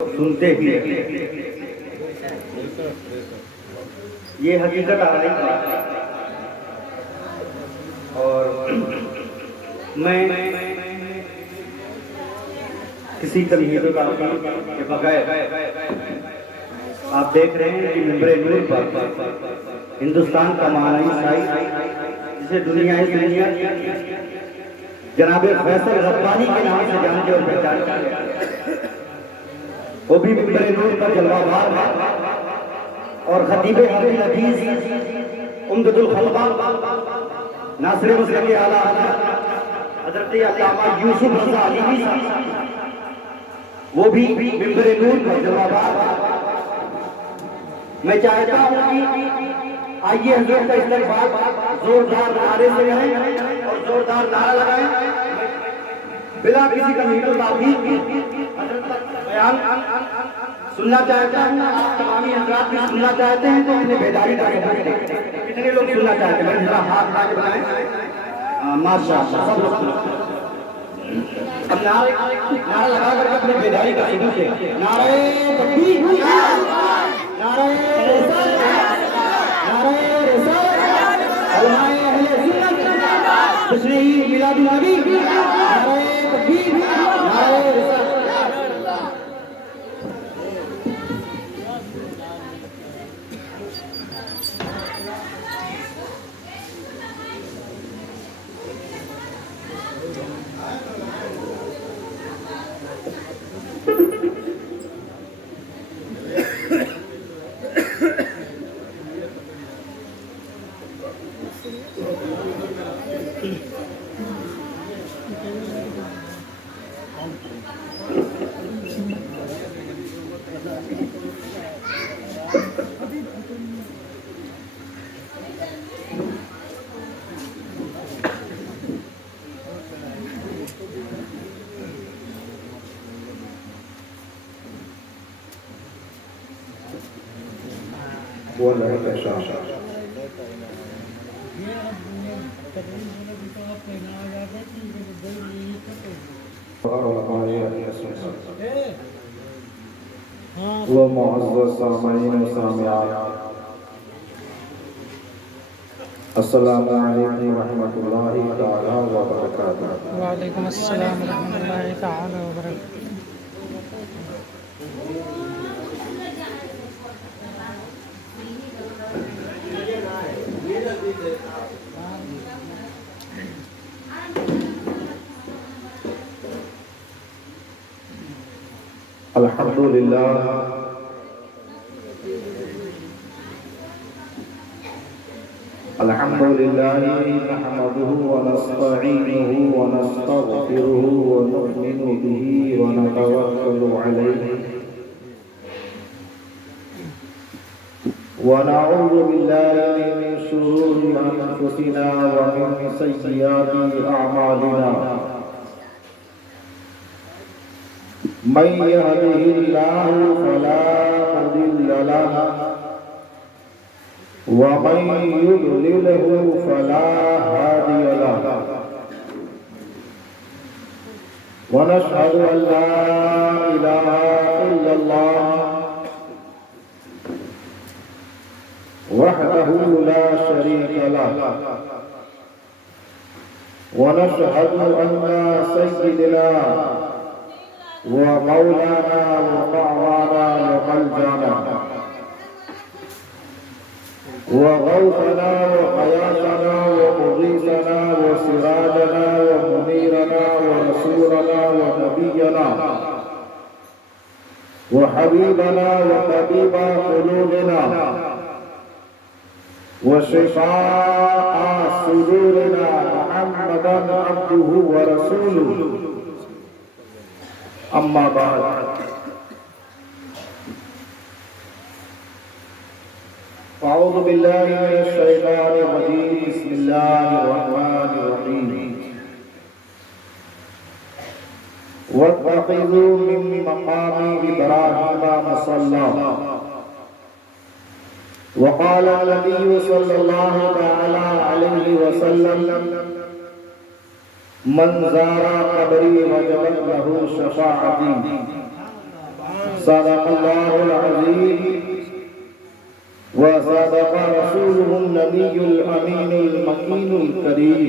सुनते ही ये हकीकत आ रही है। और मैं किसी तमहीद के बगैर आप देख रहे हैं कि मिंबरे नूर पर हिंदुस्तान का महानाई साई जिसे दुनिया जनाबे फैसल रब्बानी के नाम से जानते और पहचानते हैं, वो भी मिंबरे नूर पर जलवाबार है। और खतीब अहले हदीस उम्दतुल खलबा नासिर मुस्लिम के आला हज़रत अल्लामा यूसुफ रज़ा अलीवी साहब वो भी मिंबरे नूर पर जलवाबार। मैं चाहता हूँ कि आइए हज़रत का इस्तेक़बाल जोरदार नारे से करें और जोरदार नारा लगाएं बिला किसी कमीनो ताक़ीद हज़रत का बयान सुनना चाहता हूँ। आप तमामी हज़रात भी सुनना चाहते हैं तो अपने बेदारी का कितने लोग सुनना चाहते हैं? जरा हाथ आगे बनाएं। माशाअल्लाह सब लोग अब नारा लगा करके अपने बेदारी का शुरू से नारे तकबीर, नारे रिसालत, नारे रिसालत, उलमाए अहले सुन्नत, तशरीह मिलादुन नबी, नारे तकबीर, नारे रिसालत। वो अल्लाह का शाह वो मुअज़्ज़ज़ सामईन व सामिआत, अस्सलामु अलैकुम व रहमतुल्लाहि तआला व बरकातुहू। व अलैकुम अस्सलाम व रहमतुल्लाहि तआला व बरकातुहू। अल्हम्दुलिल्लाह अल्हम्दुलिल्लाहि नहमदुहु व नस्तईनुहु व नस्तगफिरुहु व नु'मिनु बिही व नतवक्कलु अलैहि व नऊज़ु बिल्लाहि मिन शुरूरि अनफुसिना व मिन सय्यिआति अअमालिना। मन यहदिहिल्लाहु फला मुदिल्ल लहु व मन युद्लिलहु फला हादिय लहु व नशहदु अन ला इलाहा इल्लल्लाह वहदहु ला शरीक लहु व नशहदु अन्ना सय्यिदना व मौलाना व मअवाना व मलजाना व गौसना व हयातना व मुगीसना व सिराजना व मुनीरना व रसूलना व नबीना व हबीबना व तबीबा कुलूबना व शिफाआ सुदूरना मुहम्मदन अब्दुहु व रसूलुहु। अम्मा बाद अऊज़ु बिल्लाहि मिनश शैतानिर रजीम बिस्मिल्लाहिर रहमानिर रहीम वत्तखिज़ू मिन मक़ामी इब्राहीम मुसल्ला वक़ाल नबी सल्लल्लाहु तआला अलैहि वसल्लम मन ज़ारा क़ब्री वजबत लहू शफ़ाअती सदक़ल्लाहुल अज़ीम व सदक़ रसूलुहुन नबियुल अमीनुल मकीनुल करीम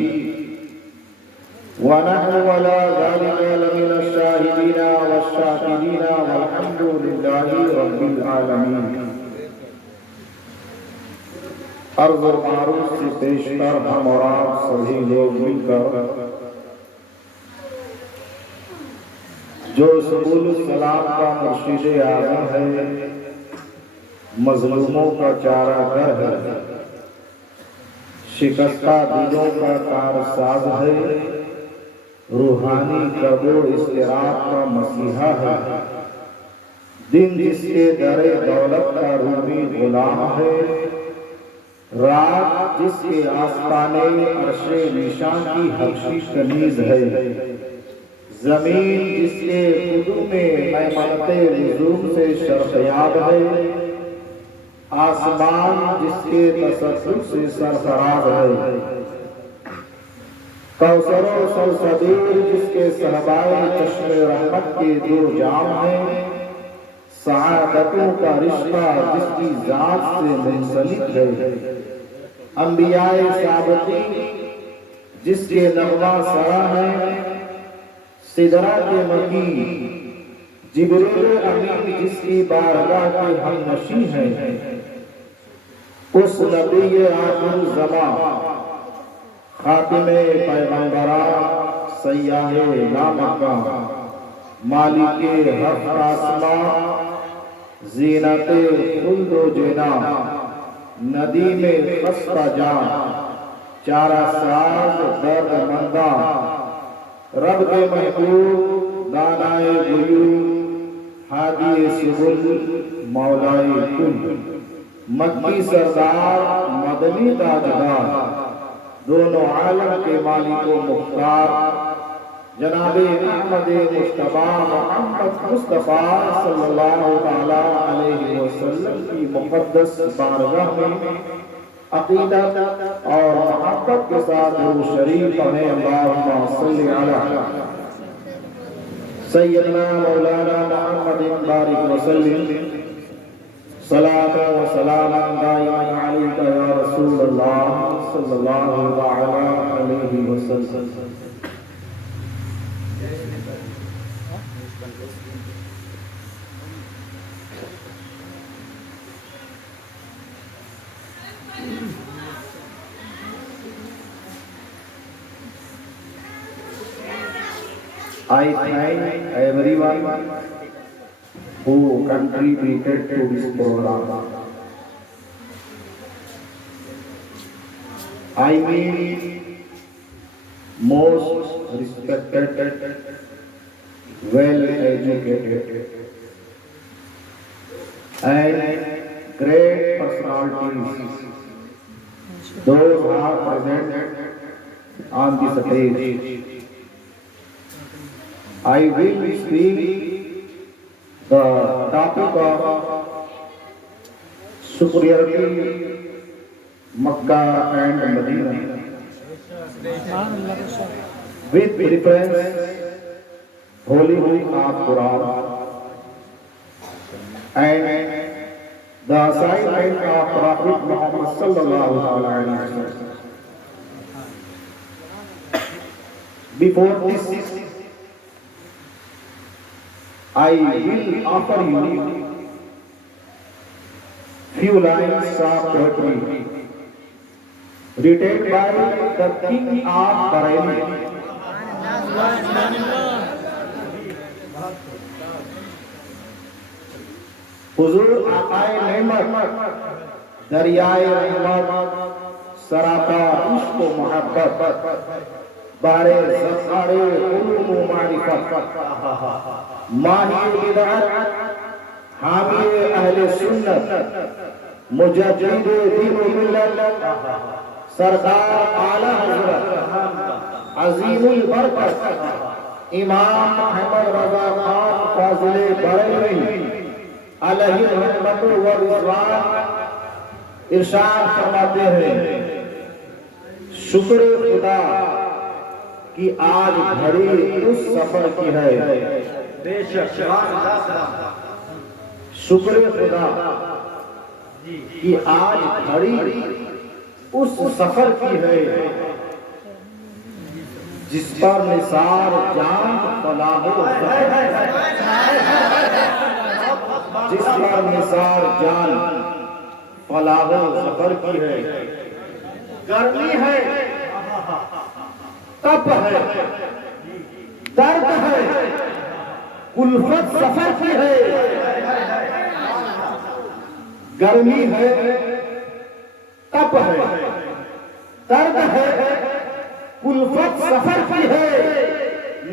व नहनु अला ज़ालिका लमिनश शाहिदीना वश्शाकिरीना वल्हम्दुलिल्लाहि रब्बिल आलमीन। अर्ज़ और मारूफ से पेशतर हम और आप सभी लोग मिलकर जो सबूल सलाम का मुर्शिद आज़म है, मजलूमों का चारागर है, शिकस्ता दिलों का कारसाज है, रूहानी कर्बो इस्तिराब का मसीहा है, दिन जिसके दरे दौलत का रूमी गुलाम है, रात जिसके आस्ताने अर्शे निशान की हबशी कनीज है, जमीन जिसके खुदू में मैमनते हुजूम से शर्फयाब है, आसमान जिसके तसल्सुल से सरफराज है, कौसरो सलसबीर जिसके सहबाए चश्मे रहमत के दो जाम हैं, सआदतों का रिश्ता जिसकी जात से मुंसलिक है, अंबियाए साबती जिसके नगमा सरा है, सिदरा के मकी जिब्रील अमीन जिसकी बारगाह के हमनशी हैं, उस नबी आखिर ज़मां खातिमे पैगंबरा सय्याहे नामका मालिके हक़ आसमा ज़ीनते खुल्दो जेना नदी में खस्ता जान चारा साज दर्द मंदा रब के महबूब दानाए गुयू हादिए सुबुल मौलाए कुल मक्की सरदार मदनी ताजदार दोनों आलम के मालिको मुख्तार जनाबे अहमद मुश्तबा मोहम्मद मुस्तफ़ा सल्लल्लाहु तआला अलैहि वसल्लम की मुक़द्दस बारगाह में अक़ीदत और मोहब्बत के साथ दुरूद शरीफ पढ़ें। अल्लाहुम्मा सल्लि अला सय्यदना मौलाना मुहम्मदिन बारिक व सल्लिम सलातन व सलामन दाइमन अलैका या रसूल अल्लाह सल्लल्लाहु तआला अलैहि वसल्लम। I thank everyone who contributed to this program. I mean most respected, well-educated and great personalities, those who are present on this stage. I will speak the topic of superiority Makkah and Medina with reference Holy Book of Quran and the assignment of Prophet Muhammad sallallahu alaihi wasallam. Before this, I will offer you few lines of poetry written by the King of Bareilly. हुजूर आकाए नेमत दरियाए रहमत सरापा इश्क व मोहब्बत बारे ज़फ़ारे उलूम व मारिफत माही बिदअत हामी अहले सुन्नत मुजद्दिद दीन व मिल्लत सरदार आला हज़रत अज़ीमुल बरकत इमाम अहमद रज़ा खान फाज़िले बरेलवी अलैहि रहमत व रिज़वान इरशाद फरमाते हैं, शुक्र खुदा कि आज घड़ी उस सफर की है शुक्र खुदा कि आज घड़ी उस सफर की है जिस पर निसार जान फलाहो, जिस पर निसार जान फलाहो सफर की है। गर्मी है, तप है, दर्द है, कुल्फत सफर की है। गर्मी है, तप है, दर्द है, कुल्फत सफर की है।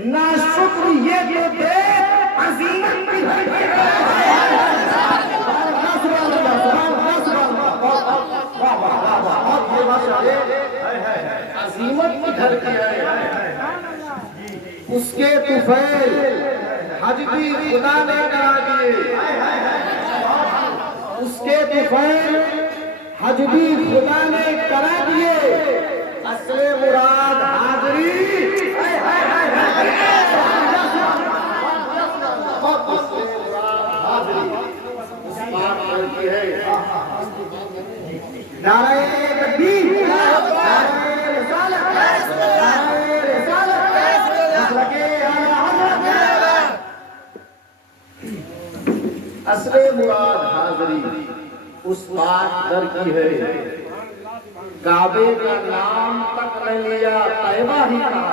ना शुक्र ये तो दे अजीमत की अजीमत की घर की है। उसके तुफैल हज भी खुदा ने करा दिए, उसके तुफैल हज भी खुदा ने करा दिए। असले मुराद हाजरी नारे तकबीर, नारे रिसालत, नारे रिसालत, मसलके आला हज़रत। असले मुराद हाजरी उस पाक दर की है। काबे का नाम तक न लिया, तैबा ही कहा।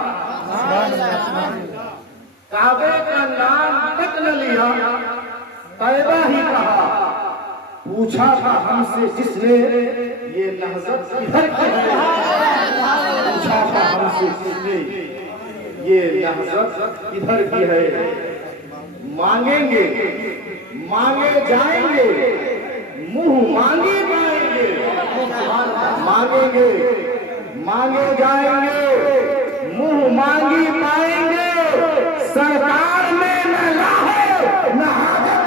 काबे का नाम तक न लिया, तैबा ही कहा। पूछा था हमसे जिसने ये लहज़त किधर की है, पूछा था हमसे जिसने ये लहज़त किधर की है। मांगेंगे मांगे जाएंगे, मुंह मांगी पाएंगे। मांगेंगे मांगे जाएंगे, मुंह मांगी पाएंगे। सरकार में न लाहो न हाजत।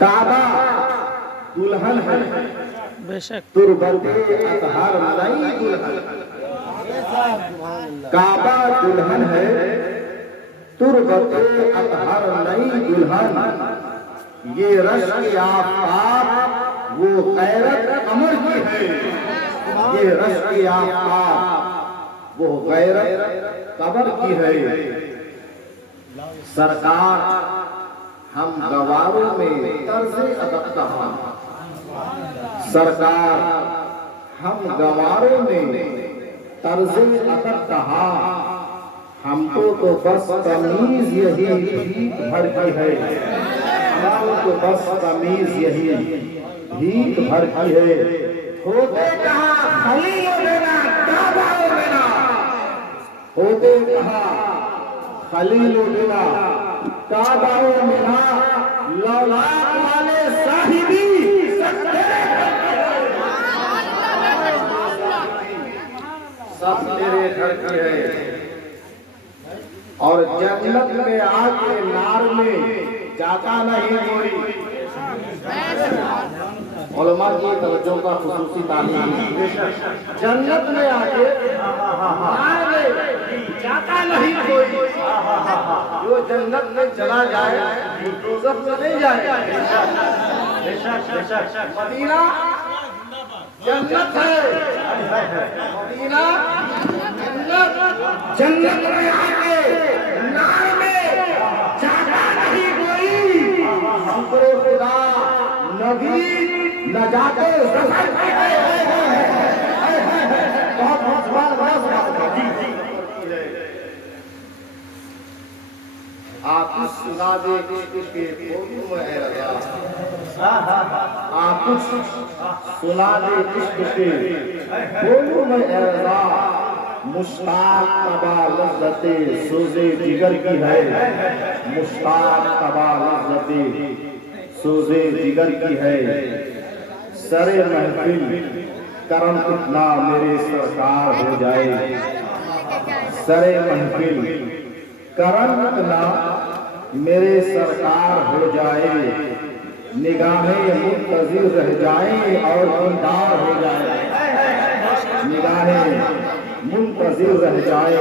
काबा दुल्हन है, बेशक तुरबते अतहर नई दुल्हन। काबा दुल्हन है, तुरबते अतहर नई दुल्हन। ये रश्क आफताब वो गैरत कमर की है। ये रश्क आफताब वो गैरत कमर की है। सरकार हम गवारों में तर्ज़े अदब कहा। सरकार हम गवारों में तर्ज़े अदब कहा। हमको तो बस तमीज यही भीख भर की है। हमको तो बस तमीज यही भीख भर की है। होते कहा खलील लेना, काबा लेना। होते कहा खलील लेना, काबा लेना। लौलाद वाले साहिबी सब तेरे घर की है। और जन्नत में आके नार में जाता नहीं कोई। उलमा की तवज्जो का खुसूसी तालीम। जन्नत में आके नार में जाता नहीं कोई। जो जन्नत में चला जाए दोज़ख में नहीं जाए। मदीना जन्नत है, मदीना जन्नत। जन्नत में आके नार में जाता नहीं कोई। शुक्र खुदा नबी न जाते आप सुना दे के बोलूं मैं रज़ा। आप सुना दे इश्क के बोलूं मैं रज़ा। मुश्ताक तबा लज़्ज़ते सोज़े जिगर की है। मुश्ताक तबा लज़्ज़ते सोज़े जिगर की है। सरे महफिल करम इतना मेरे सरकार हो जाए। सरे महफिल करम इतना मेरे सरकार हो जाए। निगाहें मुंतजिर रह जाएं और दीदार हो जाए, निगाहें मुंतजिर रह जाएं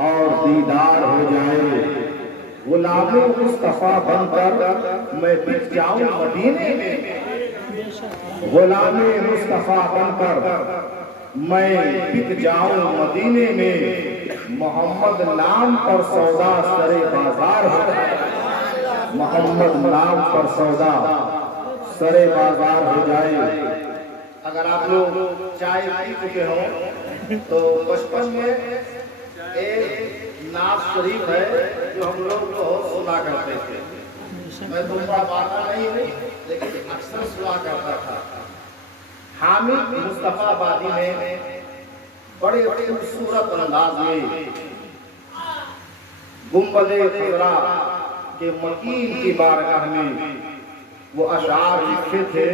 और दीदार हो जाए। गुलाम मुस्तफा बनकर मैं बिक जाऊं मदीने में, गुलाम मुस्तफा बनकर मैं बिक जाऊं मदीने में। मोहम्मद नाम पर सौदा सरे बाजार हो जाए, मोहम्मद नाम पर सौदा सरे बाजार हो जाए। अगर आप लोग चाय पी चुके हो तो बचपन में एक नात शरीफ है जो हम लोग बहुत सुना करते थे। मैं दूसरा बाता नहीं हूँ लेकिन अक्सर सुना करता था। हामिद मुस्तफाबादी ने बड़े खूबसूरत अंदाज में गुंबदे खज़रा के मकीन की बारगाह में वो अशार लिखे थे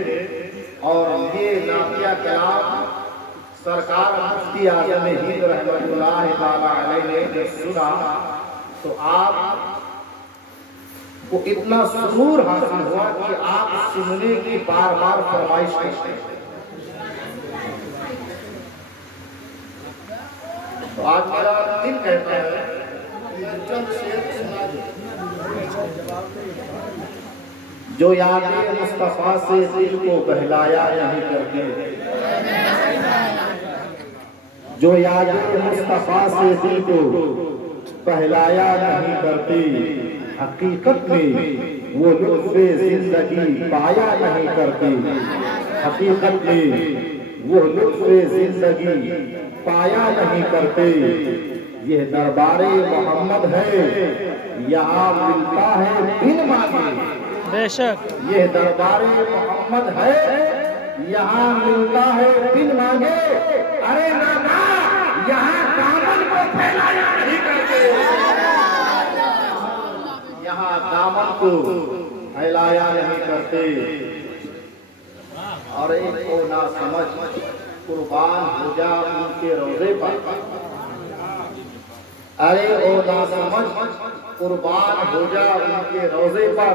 और ये नाफिया कलाम सरकार मुफ्ती आज़म हिंद रहमतुल्लाह ताला अलैह ने जब सुना तो आप को इतना सुरूर हासिल हुआ कि आप सुनने की बार बार फरमाइश करते हैं। तो आज मेरा दिल कहता है कि चंद शेर सुना जो यादें मुस्तफा से दिल को बहलाया नहीं करते, जो यादें मुस्तफा से दिल को बहलाया नहीं करते, हकीकत में वो लुत्फ़े जिंदगी पाया नहीं करते, हकीकत में वो लुत्फ़े जिंदगी पाया नहीं करते। ये दरबारे मोहम्मद है यहाँ मिलता है बिन मांगे, बेशक ये दरबारे मोहम्मद है यहाँ मिलता है बिन मांगे। अरे नाना यहाँ दामन को फैलाया नहीं करते, यहाँ दामन को फैलाया नहीं करते। और एक को ना समझ कुर्बान हो जा उनके रोज़े पर, अरे ओ ना समझ कुर्बान हो जा उनके रोज़े पर।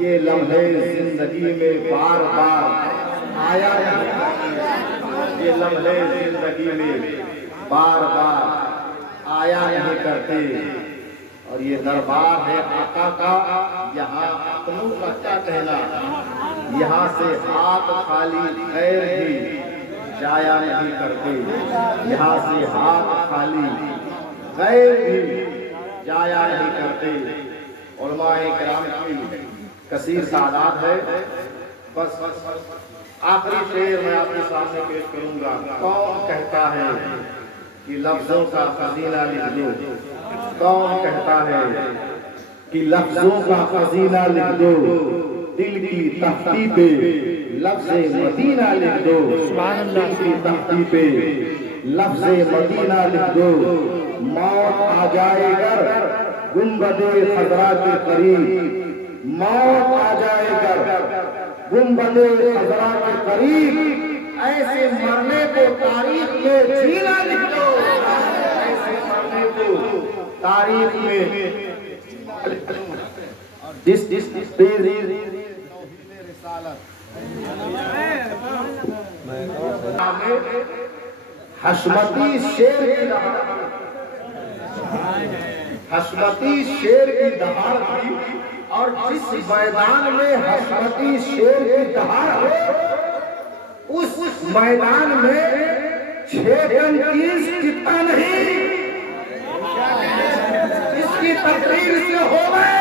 ये लम्हे जिंदगी में बार बार आया नहीं, ये लम्हे जिंदगी में बार बार आया नहीं करते। और ये दरबार है आका का, यहाँ अपनों का क्या कहना, यहाँ से हाथ खाली खैर भी जाया नहीं करते, यहाँ से हाथ खाली खैर भी जाया नहीं करते। उलमाए किराम की कसीर तादाद है। बस आखिरी शेर मैं आपके सामने पेश करूंगा। कौन कहता है कि लफ्जों का खजीना लिख दो, कौन कहता है कि लफ्जों का खजीना लिख दो, दिल की तख्ती पे लफ्ज़े मदीना लिख दो, दिल की तख्ती पे लफ्ज़े मदीना लिख दो। मौत आ जाएगा गुंबदे खज़रा के करीब, मौत आ जाएगा गुंबदे खज़रा के करीब। ऐसे मरने को तारीख में जीना लिख दो, ऐसे मरने को तारीख में हशमती शेर की दहाड़, हशमती शेर की दहाड़ थी। और जिस मैदान में हशमती शेर की दहाड़ है उस मैदान में 6 टन की चित्ता नहीं, इसकी तकरीर से हो गए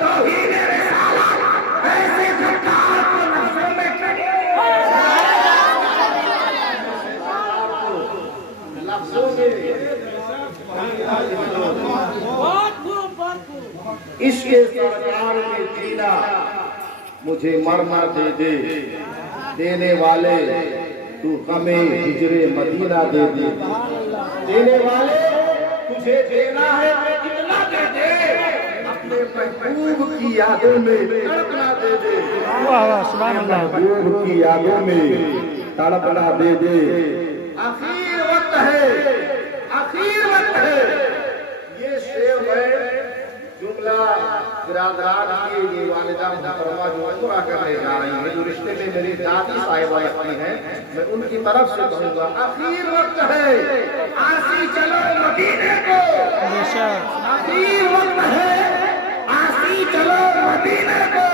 तौहीद रिसालत। ऐसे सरकार को नफ्सों में लफ्जों इसके सरकार में जीना मुझे मरना दे दे, देने वाले तू हमें हिजरे मदीना दे दे, देने वाले तुझे देना है कितना दे दे, अपने महबूब की यादों में तड़पना दे दे, वाह वाह सुभान अल्लाह, महबूब की यादों में तड़पना दे दे। आखिर वक्त है, आखिर वक्त है। ये शेर है जुमला बिरादरान की ये वालिदा मुहतरमा जो उम्रा करने जा रही है, जो रिश्ते में मेरी दादी साहिबा लगती हैं, मैं उनकी तरफ से कहूँगा आखिर वक्त है, आसी चलो मदीने को। बेशक आखिर वक्त है, आसी चलो मदीने को।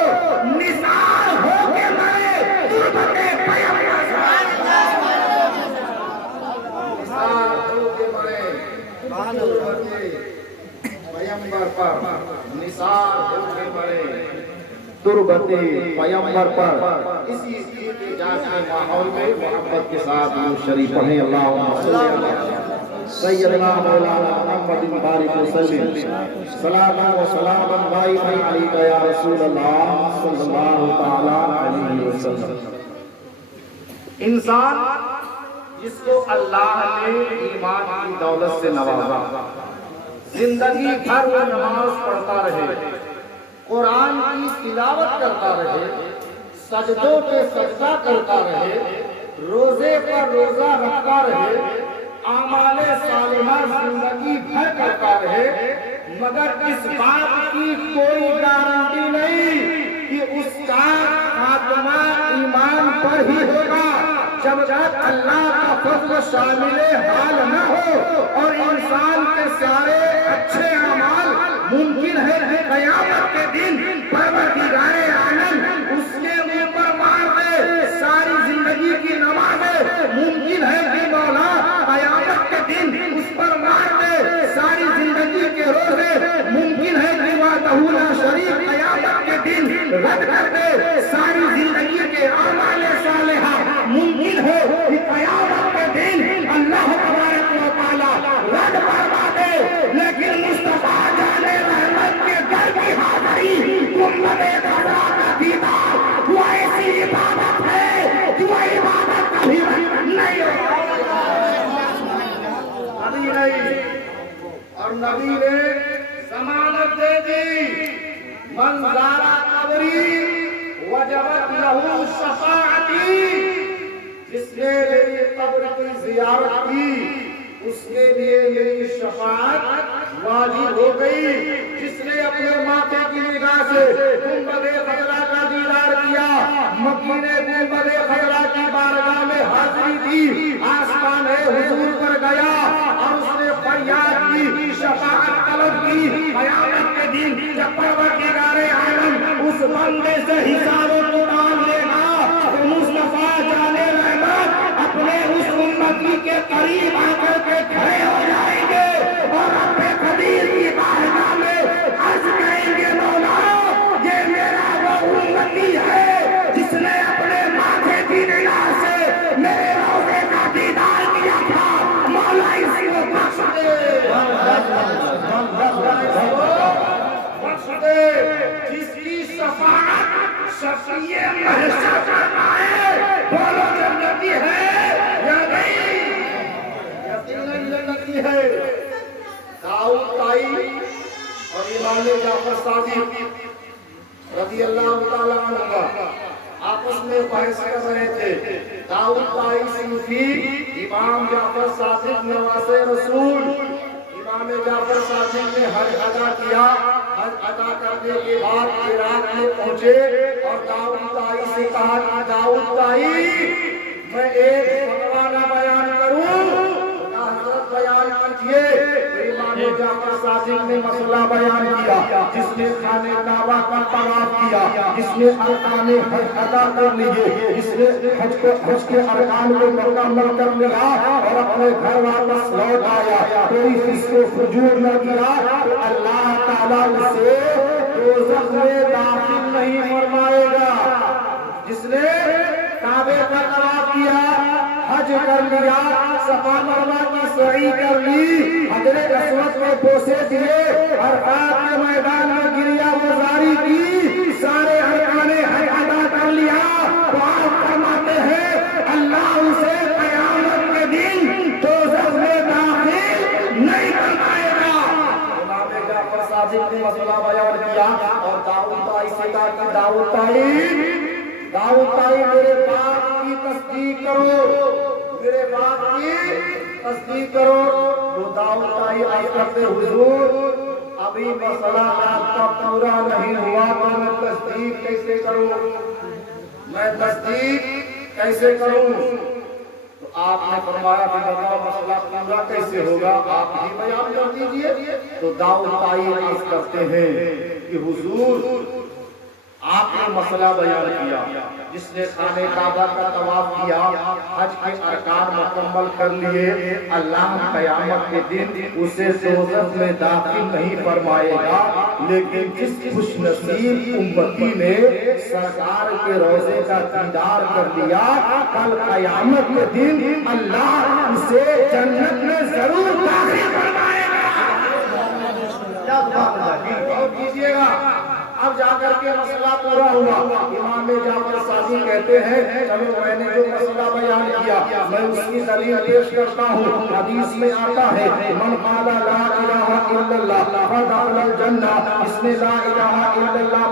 निसार होके मरे तुर्बते पैगंबर, निसार होके मरे तुर्बते पैगंबर पर, निसार होके मरे तुर्बते पैगंबर पर। इसी इजाज़ के माहौल में मोहब्बत के साथ हम शरीफ पढ़े अल्लाहुम्मा सल्ली अला सय्यदना मौलाना मुहम्मदिन बारिक वसल्लम सलामन व सलामन दाइमन अलैका या रसूल अल्लाह सल्लल्लाहु तआला अलैहि वसल्लम। इंसान जिसको अल्लाह ने ईमान की दौलत से नवाजा, जिंदगी भर वो नमाज पढ़ता रहे, कुरान की तिलावत करता रहे, सजदों पे सजदा करता रहे, रोजे पर रोजा रखता रहे, आमाले सालिहा जिंदगी भर करता रहे, मगर इस बात की कोई गारंटी नहीं कि उसका खात्मा ईमान पर ही होगा जब तक अल्लाह का फज़्ल शामिले हाल न हो और इंसान के सारे अच्छे अमाल मुमकिन है क़यामत के दिन परवरदिगारे आलम उसके मुंह पर मार दे सारी जिंदगी की नमाज़ें। मुमकिन है कि मौला क़यामत के दिन उस पर मार दे सारी जिंदगी के रोज़े। मुमकिन है कि वाहदहू शरीफ क़यामत के दिन रद्द कर दे सारी जिंदगी के आमाले सालिहा। मुमकिन है कि क़यामत के दिन अल्लाह तबारक व तआला रद्द फरमा दे, लेकिन मुस्तफा जाने रहमत के घर की हाज़री, गुंबदे ख़ज़रा का दीदार, वो ऐसी इबादत है कि वो इबादत कभी नहीं नहीं। और नबी ने ज़मानत दे दी, मन ज़ारा कब्री वजबत लहू शफ़ाअती। जिसने मेरी कब्र की ज़ियारत की उसके लिए मेरी शफ़ाअत वाजिब हो गई। जिसने अपने माथे की निगाह से गुंबदे ख़ज़रा का दीदार किया, मदीने गुंबदे ख़ज़रा की बारगाह में हाज़िरी दी, आसमान हुजूर पर गया और उसने फरियाद की, शफ़ाअत तलब की। क़यामत के दिन जब परवरदिगारे आलम उस बंदे से हिसाब को मान लेगा तो मुस्तफा जाने रहमत अपने उस उम्मती के करीब आकर के खड़े हो जाएंगे और अपने कदीर की बारगाह में अर्ज़ करेंगे, मौला ये मेरा वो उम्मती है जिसने अपने माथे की निगाह से मेरे रोज़े का दीदार किया था, मौला इसको बख्श दे, बख्श दे। जिसकी शफ़ाअत शफ़ीए महशर करना है, बोलो जन्नती है या नहीं? यकीनन जन्नती है। दाऊद ताई और इमाम जाफर सादिक रज़ी अल्लाह तआला अन्हु आपस में बहस कर रहे थे। दाऊद ताई सूफी, इमाम जाफर सादिक नवासे रसूल। इमाम जाफर सादिक ने हज अदा किया। हज अदा करने के बाद इराक में पहुंचे और दाऊद ताई से कहा कि दाऊद ताई मैं एक फतवा बयान करूं, हज़रत बयान कीजिए। इमाम जाफर सादिक ने मसला बयान किया, जिसने खाने काबा का तवाफ किया, जिसने अरकान हज अदा कर लिए, जिसने हज के अरकान को मुकम्मल कर लिया और अपने घर वापस लौट आया, कोई इसको फुजूर न किया तो अल्लाह ताला उसे दोज़ख में दाखिल नहीं फरमाएगा। जिसने काबे का तवाफ किया, हज कर लिया, सफा मरवा की सई कर ली, हजरे अस्वद में बोसे दिए, अरफात के मैदान में गिरिया गुजारी की, सारे अरकाने हज अदा कर लिया, तो आप फरमाते हैं अल्लाह उसे क़यामत के दिन दोज़ख में दाखिल नहीं करवाएगा। इमाम जाफर सादिक ने मसला बयान किया और दाऊद ताई से कहा कि दाऊद ताई मेरे बात की तस्दीक करो, मेरे बात की तस्दीक करो। वो दाऊद ताई अर्ज़ करते हुजूर अभी मसला आपका पूरा नहीं हुआ तो मैं तस्दीक कैसे करूं? मैं तस्दीक कैसे करूं? तो आपने फरमाया कि बताओ मसला पूरा कैसे होगा, आप ही बयान कर दीजिए। तो दाऊद ताई अर्ज करते हैं कि हुजूर आपने मसला बयान किया, जिसने खाने काबा का तवाफ किया, हज के अरकान मुकम्मल कर लिए, अल्लाह कयामत के दिन उसे दोज़ख में दाखिल नहीं फरमाएगा। लेकिन जिस खुशनसीब उम्मती ने सरकार के रोजे का दीदार कर लिया, कल कयामत के दिन अल्लाह उसे जन्नत में जरूर दाखिल फरमाएगा। कीजिएगा। अब जाकर के मसला पूरा हुआ। इमाम जाफर सादी कहते हैं, चलो मैंने जो मसला बयान किया मैं उसकी दलील पेश करता हूँ। हदीस में आता है, मन क़ाला ला इलाहा इल्लल्लाह फदखलल जन्नह, इसने ला इलाहा इल्लल्लाह